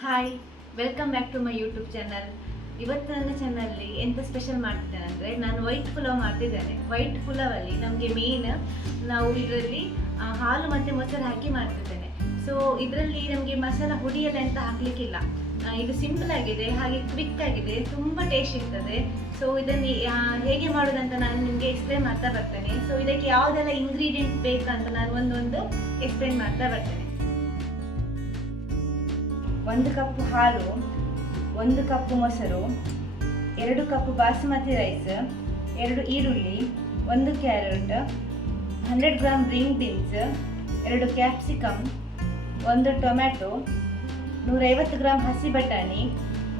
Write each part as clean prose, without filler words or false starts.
Hi, welcome back to my YouTube channel. ಇವತ್ತು ನನ್ನ ಚಾನಲಲ್ಲಿ ಎಂಥ ಸ್ಪೆಷಲ್ ಮಾಡ್ತಿದ್ದೇನೆ ಅಂದರೆ ನಾನು ವೈಟ್ ಪುಲಾವ್ ಮಾಡ್ತಿದ್ದೇನೆ. ವೈಟ್ ಪುಲಾವಲ್ಲಿ ನಮಗೆ ಮೇನ್ ನಾವು ಇದರಲ್ಲಿ ಹಾಲು ಮತ್ತು ಮೊಸರು ಹಾಕಿ ಮಾಡ್ತಿದ್ದೇನೆ. ಸೊ ಇದರಲ್ಲಿ ನಮಗೆ ಮಸಾಲ ಹುಡಿಯಲ್ಲ ಅಂತ ಹಾಕಲಿಕ್ಕಿಲ್ಲ. ಇದು ಸಿಂಪಲ್ ಆಗಿದೆ, ಹಾಗೆ ಕ್ವಿಕ್ ಆಗಿದೆ, ತುಂಬ ಟೇಸ್ಟ್ ಇರ್ತದೆ. ಸೊ ಇದನ್ನು ಹೇಗೆ ಮಾಡೋದಂತ ನಾನು ನಿಮಗೆ ಎಕ್ಸ್ಪ್ಲೇನ್ ಮಾಡ್ತಾ ಬರ್ತೇನೆ. ಸೊ ಇದಕ್ಕೆ ಯಾವುದೆಲ್ಲ ಇಂಗ್ರೀಡಿಯೆಂಟ್ ಬೇಕಂತ ನಾನು ಒಂದೊಂದು ಎಕ್ಸ್ಪ್ಲೇನ್ ಮಾಡ್ತಾ ಬರ್ತೇನೆ. 1 ಕಪ್ ಹಾಲು, 1 ಕಪ್ ಮೊಸರು, 2 ಕಪ್ ಬಾಸುಮತಿ ರೈಸ್, 2 ಈರುಳ್ಳಿ, 1 carrot, 100 gram green beans, 2 capsicum, 1 tomato, 150 gram ಹಸಿ ಬಟಾಣಿ,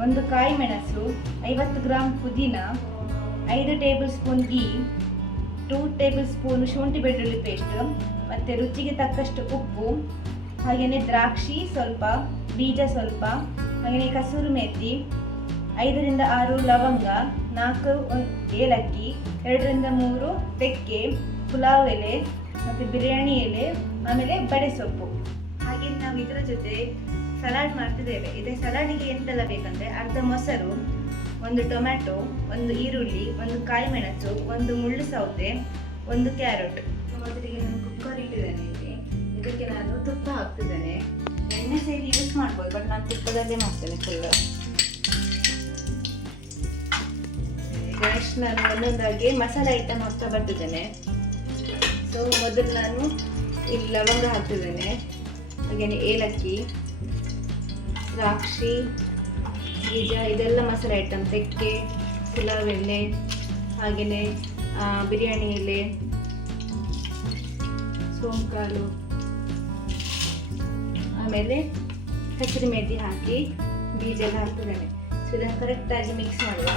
1 ಕಾಯಿ ಮೆಣಸು, 50 ಗ್ರಾಮ್ ಪುದೀನ, 5 table spoon ghee, 2 table spoon ಶುಂಠಿ ಬೆಳ್ಳುಳ್ಳಿ ಪೇಸ್ಟ್, ಮತ್ತು ರುಚಿಗೆ ತಕ್ಕಷ್ಟು ಉಪ್ಪು, ಹಾಗೆಯೇ ದ್ರಾಕ್ಷಿ ಸ್ವಲ್ಪ, ಬೀಜ ಸ್ವಲ್ಪ, ಹಾಗೆಯೇ ಕಸೂರಿ ಮೇಥಿ, 5 ರಿಂದ 6 ಲವಂಗ, 4 ಏಲಕ್ಕಿ, 2 ರಿಂದ 3 ತೆಕ್ಕೆ, ಪುಲಾವ್ ಎಲೆ ಮತ್ತು ಬಿರಿಯಾನಿ ಎಲೆ, ಆಮೇಲೆ ಬಡೆ ಸೊಪ್ಪು. ಹಾಗೆ ನಾವು ಇದರ ಜೊತೆ ಸಲಾಡ್ ಮಾಡ್ತಿದ್ದೇವೆ. ಇದೇ ಸಲಾಡಿಗೆ ಎಂತೆಲ್ಲ ಬೇಕಂದರೆ ಅರ್ಧ ಮೊಸರು, 1 ಟೊಮ್ಯಾಟೊ, 1 ಈರುಳ್ಳಿ, 1 ಕಾಯಿ ಮೆಣಸು, 1 ಮುಳ್ಳು ಸೌತೆ, 1 ಕ್ಯಾರೆಟ್. ಮೊದಲಿಗೆ ನಾನು ಕುಕ್ಕರ್ ಇಟ್ಟಿದ್ದೇನೆ. ಇದಕ್ಕೆ ನಾನು ತುಪ್ಪ ಹಾಕ್ತಿದ್ದೇನೆ. ಎಣ್ಣೆ ಸೇರಿ ಯೂಸ್ ಮಾಡ್ಬೋದು, ಬಟ್ ನಾನು ತುಪ್ಪದಲ್ಲೇ ಮಾಡ್ತೇನೆ ಫುಲ್. ಈಗ ನೆಕ್ಸ್ಟ್ ನಾನು ಒಂದೊಂದಾಗಿ ಮಸಾಲೆ ಐಟಮ್ ಹಾಕ್ತಾ ಬರ್ತಿದ್ದೇನೆ. ಸೊ ಮೊದಲು ನಾನು ಇಲ್ಲಿ ಲವಂಗ ಹಾಕ್ತಿದ್ದೇನೆ, ಹಾಗೆಯೇ ಏಲಕ್ಕಿ, ದ್ರಾಕ್ಷಿ, ಬೀಜ, ಇದೆಲ್ಲ ಮಸಾಲೆ ಐಟಮ್. ತೆಕ್ಕೆ, ಪುಲಾವ್ ಎಲೆ, ಹಾಗೆಯೇ ಬಿರಿಯಾನಿ ಎಲೆ, ಸೋಂಕಾಳು, ಆಮೇಲೆ ಕಸೂರಿ ಮೇಥಿ ಹಾಕಿ ಬೀಜ ಎಲ್ಲ ಹಾಕ್ತಿದ್ದೇನೆ. ಸೊ ಇದನ್ನು ಕರೆಕ್ಟಾಗಿ ಮಿಕ್ಸ್ ಮಾಡುವ.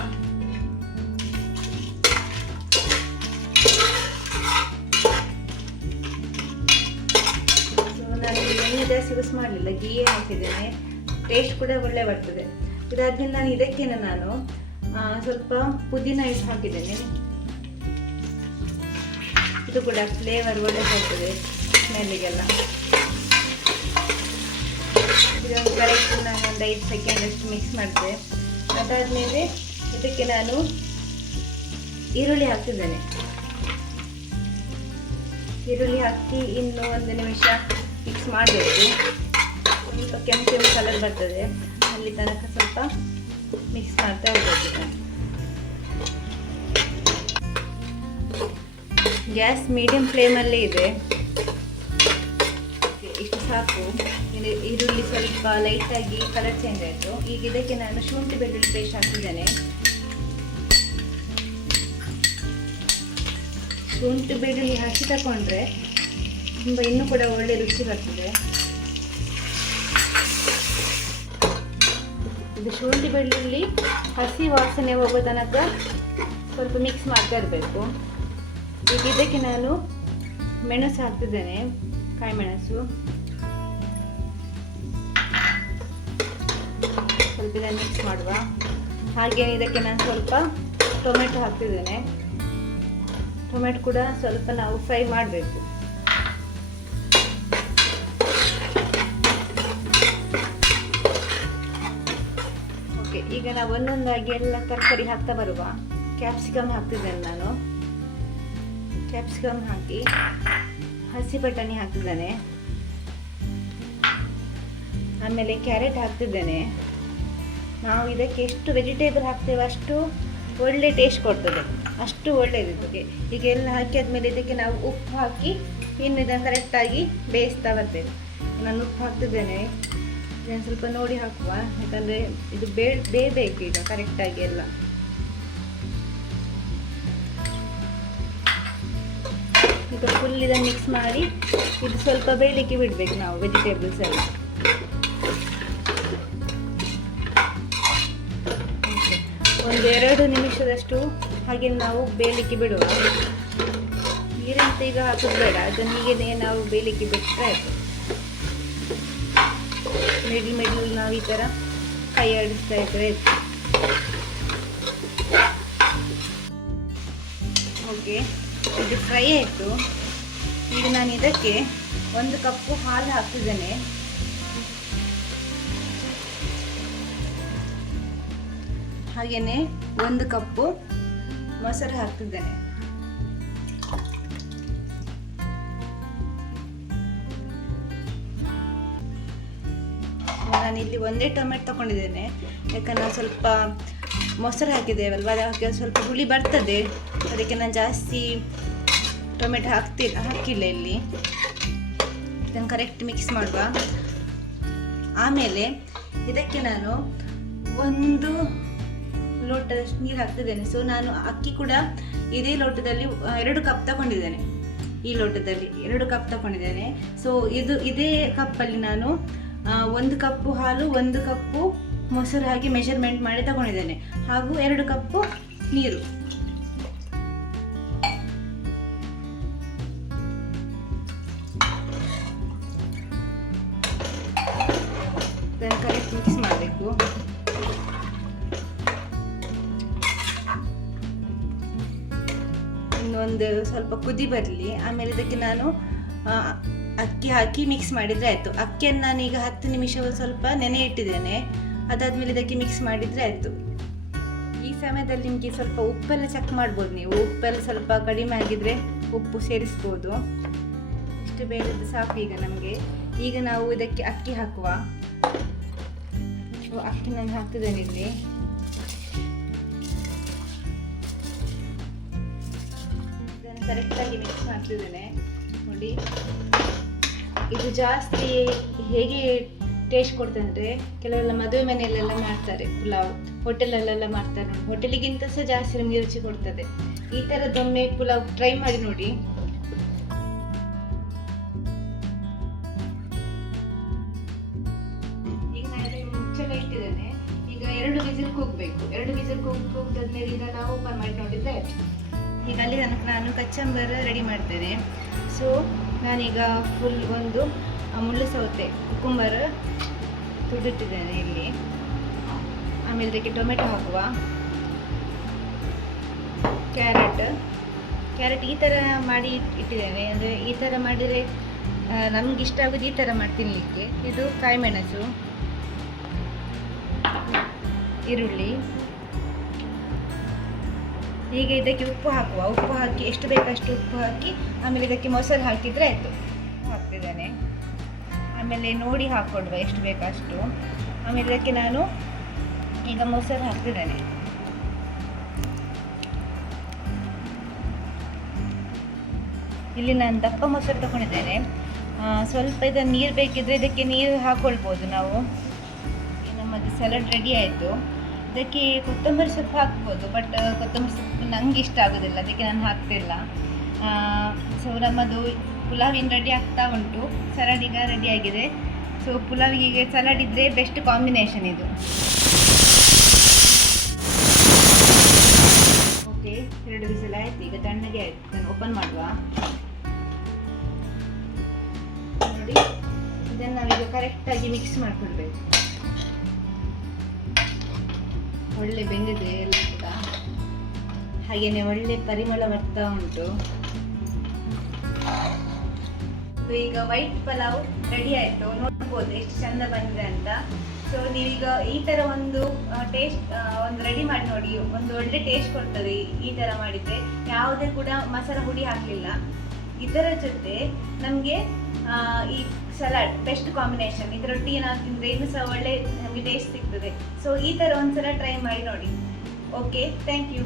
ಸೊ ನಾನು ಎಣ್ಣೆ ಜಾಸ್ತಿ ಯೂಸ್ ಮಾಡಲಿಲ್ಲ, ಗೀ ಹಾಕಿದ್ದೇನೆ. ಟೇಸ್ಟ್ ಕೂಡ ಒಳ್ಳೆ ಬರ್ತದೆ. ಇದಾದ್ಮೇಲೆ ನಾನು ಇದಕ್ಕೆ ನಾನು ಸ್ವಲ್ಪ ಪುದೀನ ಹಾಕಿದ್ದೇನೆ. ಇದು ಕೂಡ ಫ್ಲೇವರ್ ಒಳ್ಳೆ ಬರ್ತದೆ ಸ್ಮೆಲ್ಲಿಗೆಲ್ಲ. ಇದನ್ನು ಕರೆಕ್ಟ್ ನಾನು ಒಂದು 5 ಸೆಕೆಂಡ್ ಅಷ್ಟು ಮಿಕ್ಸ್ ಮಾಡಿದೆ. ಅದಾದಮೇಲೆ ಇದಕ್ಕೆ ನಾನು ಈರುಳ್ಳಿ ಹಾಕ್ತಿದ್ದೇನೆ. ಈರುಳ್ಳಿ ಹಾಕಿ ಇನ್ನು 1 ನಿಮಿಷ ಮಿಕ್ಸ್ ಮಾಡಬೇಕು. ಸ್ವಲ್ಪ ಕೆಂಪು ಕಲರ್ ಬರ್ತದೆ, ಅಲ್ಲಿ ತನಕ ಸ್ವಲ್ಪ ಮಿಕ್ಸ್ ಮಾಡ್ತಾ ಹೋಗ್ಬೇಕು. ಗ್ಯಾಸ್ ಮೀಡಿಯಂ ಫ್ಲೇಮಲ್ಲೇ ಇದೆ. ಇಷ್ಟು ಸಾಕು. ಈರುಳ್ಳಿ ಸ್ವಲ್ಪ ಲೈಟಾಗಿ ಕಲರ್ ಚೇಂಜ್ ಆಯಿತು. ಈಗ ಇದಕ್ಕೆ ನಾನು ಶುಂಠಿ ಬೆಳ್ಳುಳ್ಳಿ ಪೇಸ್ಟ್ ಹಾಕ್ತಿದ್ದೇನೆ. ಶುಂಠಿ ಬೆಳ್ಳುಳ್ಳಿ ಹಸಿ ತಗೊಂಡ್ರೆ ತುಂಬ ಇನ್ನೂ ಕೂಡ ಒಳ್ಳೆ ರುಚಿ ಬರ್ತದೆ. ಇದು ಶುಂಠಿ ಬೆಳ್ಳುಳ್ಳಿ ಹಸಿ ವಾಸನೆ ಹೋಗೋ ತನಕ ಸ್ವಲ್ಪ ಮಿಕ್ಸ್ ಮಾಡ್ತಾ ಇರಬೇಕು. ಈಗ ಇದಕ್ಕೆ ನಾನು ಮೆಣಸು ಹಾಕ್ತಿದ್ದೇನೆ, ಕಾಯಿ ಮೆಣಸು. ಸ್ವಲ್ಪ ಇದನ್ನು ಮಿಕ್ಸ್ ಮಾಡುವ. ಹಾಗೆ ಇದಕ್ಕೆ ನಾನು ಸ್ವಲ್ಪ ಟೊಮೆಟೊ ಹಾಕ್ತಿದ್ದೇನೆ. ಟೊಮೆಟೊ ಕೂಡ ಸ್ವಲ್ಪ ನಾವು ಫ್ರೈ ಮಾಡಬೇಕು. ಓಕೆ, ಈಗ ನಾವು ಒಂದೊಂದಾಗಿ ಎಲ್ಲ ತರಕಾರಿ ಹಾಕ್ತಾ ಬರುವ. ಕ್ಯಾಪ್ಸಿಕಮ್ ಹಾಕ್ತಿದ್ದೇನೆ ನಾನು. ಕ್ಯಾಪ್ಸಿಕಮ್ ಹಾಕಿ ಹಸಿ ಬಟಾಣಿ ಹಾಕ್ತಿದ್ದೇನೆ. ಆಮೇಲೆ ಕ್ಯಾರೆಟ್ ಹಾಕ್ತಿದ್ದೇನೆ. ನಾವು ಇದಕ್ಕೆ ಎಷ್ಟು ವೆಜಿಟೇಬಲ್ ಹಾಕ್ತೇವೆ ಅಷ್ಟು ಒಳ್ಳೆ ಟೇಸ್ಟ್ ಕೊಡ್ತದೆ, ಅಷ್ಟು ಒಳ್ಳೆಯದು ಇದಕ್ಕೆ. ಈಗ ಎಲ್ಲ ಹಾಕಿ ಆದಮೇಲೆ ಇದಕ್ಕೆ ನಾವು ಉಪ್ಪು ಹಾಕಿ ಇನ್ನು ಇದನ್ನು ಕರೆಕ್ಟಾಗಿ ಬೇಯಿಸ್ತಾ ಬರ್ತೇವೆ. ನಾನು ಉಪ್ಪು ಹಾಕ್ತಿದ್ದೇನೆ. ಇದನ್ನು ಸ್ವಲ್ಪ ನೋಡಿ ಹಾಕುವ, ಯಾಕಂದರೆ ಇದು ಬೇಯಬೇಕು ಈಗ ಕರೆಕ್ಟಾಗಿ ಎಲ್ಲ. ಈಗ ಫುಲ್ ಇದನ್ನು ಮಿಕ್ಸ್ ಮಾಡಿ ಇದು ಸ್ವಲ್ಪ ಬೇಯಲಿಕ್ಕೆ ಬಿಡಬೇಕು ನಾವು ವೆಜಿಟೇಬಲ್ಸ್ ಎಲ್ಲ. ಒಂದು 2 ನಿಮಿಷದಷ್ಟು ಹಾಗೆ ನಾವು ಬೇಯಲಿಕ್ಕೆ ಬಿಡುವ. ನೀರಂತ ಈಗ ಹಾಕೋದು ಬೇಡ, ಅದನ್ನು ಹೀಗೆ ನಾವು ಬೇಯಲಿಕ್ಕೆ ಬಿಟ್ಟರೆ ಆಯಿತು. ಮಿಡ್ಲ್ ನಾವು ಈ ಥರ ಕೈ ಆಡಿಸ್ತಾ ಇದ್ದರೆ ಆಯಿತು. ಓಕೆ, ಇದು ಫ್ರೈ ಆಯಿತು. ಈಗ ನಾನು ಇದಕ್ಕೆ 1 ಕಪ್ಪು ಹಾಲು ಹಾಕ್ತಿದ್ದೇನೆ. ಹಾಗೆಯೇ 1 ಕಪ್ಪು ಮೊಸರು ಹಾಕ್ತಿದ್ದೇನೆ. ನಾನಿಲ್ಲಿ ಒಂದೇ ಟೊಮೆಟೊ ತಗೊಂಡಿದ್ದೇನೆ, ಯಾಕಂದ್ರೆ ನಾವು ಸ್ವಲ್ಪ ಮೊಸರು ಹಾಕಿದ್ದೇವಲ್ವ, ಅದಕ್ಕೆ ಸ್ವಲ್ಪ ಹುಳಿ ಬರ್ತದೆ, ಅದಕ್ಕೆ ನಾನು ಜಾಸ್ತಿ ಟೊಮೆಟೊ ಹಾಕಿಲ್ಲ ಇಲ್ಲಿ. ಇದನ್ನು ಕರೆಕ್ಟ್ ಮಿಕ್ಸ್ ಮಾಡುವ. ಆಮೇಲೆ ಇದಕ್ಕೆ ನಾನು 1 ಲೋಟದಷ್ಟು ನೀರು ಹಾಕ್ತಿದ್ದೇನೆ. ಸೊ ನಾನು ಅಕ್ಕಿ ಕೂಡ ಇದೇ ಲೋಟದಲ್ಲಿ 2 ಕಪ್ ತಗೊಂಡಿದ್ದೇನೆ. ಈ ಲೋಟದಲ್ಲಿ 2 ಕಪ್ ತಗೊಂಡಿದ್ದೇನೆ. ಸೊ ಇದೇ ಕಪ್ಪಲ್ಲಿ ನಾನು 1 ಕಪ್ಪು ಹಾಲು, 1 ಕಪ್ಪು ಮೊಸರು ಹಾಕಿ ಮೆಷರ್ಮೆಂಟ್ ಮಾಡಿ ತಗೊಂಡಿದ್ದೇನೆ, ಹಾಗೂ 2 ಕಪ್ಪು ನೀರು. ಇದನ್ನು ಕರೆಕ್ಟ್ ಮಿಕ್ಸ್ ಮಾಡಬೇಕು. ಇನ್ನೊಂದು ಸ್ವಲ್ಪ ಕುದಿ ಬರಲಿ. ಆಮೇಲೆ ಇದಕ್ಕೆ ನಾನು ಅಕ್ಕಿ ಹಾಕಿ ಮಿಕ್ಸ್ ಮಾಡಿದರೆ ಆಯಿತು. ಅಕ್ಕಿಯನ್ನು ನಾನೀಗ 10 ನಿಮಿಷ ಸ್ವಲ್ಪ ನೆನೆ ಇಟ್ಟಿದ್ದೇನೆ. ಅದಾದಮೇಲೆ ಇದಕ್ಕೆ ಮಿಕ್ಸ್ ಮಾಡಿದರೆ ಆಯಿತು. ಈ ಸಮಯದಲ್ಲಿ ನಿಮಗೆ ಸ್ವಲ್ಪ ಉಪ್ಪೆಲ್ಲ ಚೆಕ್ ಮಾಡ್ಬೋದು. ನೀವು ಉಪ್ಪೆಲ್ಲ ಸ್ವಲ್ಪ ಕಡಿಮೆ ಆಗಿದ್ರೆ ಉಪ್ಪು ಸೇರಿಸ್ಬೋದು. ಇಷ್ಟು ಬೇರೆದು ಸಾಕು ಈಗ ನಮಗೆ. ಈಗ ನಾವು ಇದಕ್ಕೆ ಅಕ್ಕಿ ಹಾಕುವ. ಅಕ್ಕಿ ನಾನು ಹಾಕ್ತಿದ್ದೇನೆ ಇಲ್ಲಿ. ಇದನ್ನು ಕರೆಕ್ಟಾಗಿ ಮಿಕ್ಸ್ ಮಾಡ್ತಿದ್ದೇನೆ ನೋಡಿ. ಇದು ಜಾಸ್ತಿ ಹೇಗೆ ಟೇಸ್ಟ್ ಕೊಡ್ತಂದ್ರೆ, ಕೆಲವೆಲ್ಲ ಮದುವೆ ಮನೆಯಲ್ಲೆಲ್ಲ ಮಾಡ್ತಾರೆ ಪುಲಾವ್, ಹೋಟೆಲಲ್ಲೆಲ್ಲ ಮಾಡ್ತಾರೆ. ಹೋಟೆಲಿಗಿಂತ ಸಹ ಜಾಸ್ತಿ ನಮಗೆ ರುಚಿ ಕೊಡ್ತದೆ. ಈ ಥರದೊಮ್ಮೆ ಪುಲಾವ್ ಟ್ರೈ ಮಾಡಿ ನೋಡಿ. ಈಗ ನಾನು ಮುಚ್ಚಳ ಇಟ್ಟಿದ್ದೇನೆ. ಈಗ 2 ವಿಸಿಲ್ ಕೂಗಬೇಕು. 2 ವಿಸಿಲ್ ಕೂಗಿದಾದ್ಮೇಲೆ ಈಗ ನಾವು ಓಪನ್ ಮಾಡಿ ನೋಡಿದ್ರೆ ಈಗ ಅಲ್ಲಿ ತನಕ ನಾನು ಕಚ್ಚಂಬರ ರೆಡಿ ಮಾಡ್ತೇನೆ. ಸೊ ನಾನೀಗ ಫುಲ್ ಒಂದು ಮುಳ್ಳು ಸೌತೆ ಕುಕ್ಕುಂಬರ್ ತುಡಿಟ್ಟಿದ್ದೇನೆ ಇಲ್ಲಿ. ಆಮೇಲೆ ಇದಕ್ಕೆ ಟೊಮೆಟೊ ಹಾಕುವ. ಕ್ಯಾರೆಟ್ ಈ ಥರ ಮಾಡಿ ಇಟ್ಟಿದ್ದೇನೆ. ಅಂದರೆ ಈ ಥರ ಮಾಡಿದರೆ ನಮ್ಗೆ ಇಷ್ಟ ಆಗೋದು ಈ ಥರ ಮಾಡಿ ತಿನ್ನಲಿಕ್ಕೆ. ಇದು ಕಾಯಿಮೆಣಸು, ಈರುಳ್ಳಿ. ಈಗ ಇದಕ್ಕೆ ಉಪ್ಪು ಹಾಕುವ. ಉಪ್ಪು ಹಾಕಿ ಎಷ್ಟು ಬೇಕಷ್ಟು ಉಪ್ಪು ಹಾಕಿ ಆಮೇಲೆ ಇದಕ್ಕೆ ಮೊಸರು ಹಾಕಿದರೆ ಆಯಿತು. ಹಾಕ್ತಿದ್ದೇನೆ. ಆಮೇಲೆ ನೋಡಿ ಹಾಕ್ಕೊಡುವ ಎಷ್ಟು ಬೇಕಷ್ಟು. ಆಮೇಲೆ ಇದಕ್ಕೆ ನಾನು ಈಗ ಮೊಸರು ಹಾಕ್ತಿದ್ದೇನೆ. ಇಲ್ಲಿ ನಾನು ದಪ್ಪ ಮೊಸರು ತಗೊಂಡಿದ್ದೇನೆ. ಸ್ವಲ್ಪ ಇದನ್ನು ನೀರು ಬೇಕಿದ್ರೆ ಇದಕ್ಕೆ ನೀರು ಹಾಕ್ಕೊಳ್ಬೋದು ನಾವು. ನಮ್ಮದು ಸಲಾಡ್ ರೆಡಿ ಆಯಿತು. ಇದಕ್ಕೆ ಕೊತ್ತಂಬರಿ ಸೊಪ್ಪು ಹಾಕ್ಬೋದು, ಬಟ್ ಕೊತ್ತಂಬರಿ ಸೊಪ್ಪು ನನಗೆ ಇಷ್ಟ ಆಗೋದಿಲ್ಲ, ಅದಕ್ಕೆ ನಾನು ಹಾಕ್ತಿಲ್ಲ. ಸೊ ನಮ್ಮದು ಪುಲಾವಿನ ರೆಡಿ ಆಗ್ತಾ ಉಂಟು. ಸಲಾಡ್ ಈಗ ರೆಡಿ ಆಗಿದೆ. ಸೊ ಪುಲಾವಿಗೆ ಸಲಾಡ್ ಇದ್ದರೆ ಬೆಸ್ಟ್ ಕಾಂಬಿನೇಷನ್ ಇದು. ಓಕೆ, 2 ವಿಸಿಲ್ ಆಯಿತು. ಈಗ ತಣ್ಣಗೆ ಆಯಿತು. ನಾನು ಓಪನ್ ಮಾಡುವ. ನೋಡಿ, ಇದನ್ನು ನಾವೀಗ ಕರೆಕ್ಟಾಗಿ ಮಿಕ್ಸ್ ಮಾಡಿಕೊಳ್ಬೇಕು. ಒಳ್ಳೆ ಬೆಂದಿದೆ ಎಲ್ಲ ಕೂಡ. ಹಾಗೆಯೇ ಒಳ್ಳೆ ಪರಿಮಳ ಬರ್ತಾ ಉಂಟು. ಈಗ ವೈಟ್ ಪಲಾವ್ ರೆಡಿ ಆಯಿತು. ನೋಡ್ಬೋದು ಎಷ್ಟು ಚಂದ ಬಂದಿದೆ ಅಂತ. ಸೊ ನೀವೀಗ ಈ ಥರ ಒಂದು ರೆಡಿ ಮಾಡಿ ನೋಡಿ. ಒಂದು ಒಳ್ಳೆ ಟೇಸ್ಟ್ ಕೊಡ್ತದೆ ಈ ಥರ ಮಾಡಿದರೆ. ಯಾವುದೇ ಕೂಡ ಮಸಾಲ ಹುಡಿ ಹಾಕಲಿಲ್ಲ. ಇದರ ಜೊತೆ ನಮಗೆ ಈ ಸಲಾಡ್ ಬೆಸ್ಟ್ ಕಾಂಬಿನೇಷನ್. ಇದರೊಟ್ಟಿಗೆ ನಾವು ತಿಂದರೆ ಇನ್ನೂ ಸಹ ಒಳ್ಳೆ ನಮಗೆ ಟೇಸ್ಟ್ ಸಿಗ್ತದೆ. ಸೊ ಈ ಥರ ಒಂದ್ಸಲ ಟ್ರೈ ಮಾಡಿ ನೋಡಿ. Okay, thank you.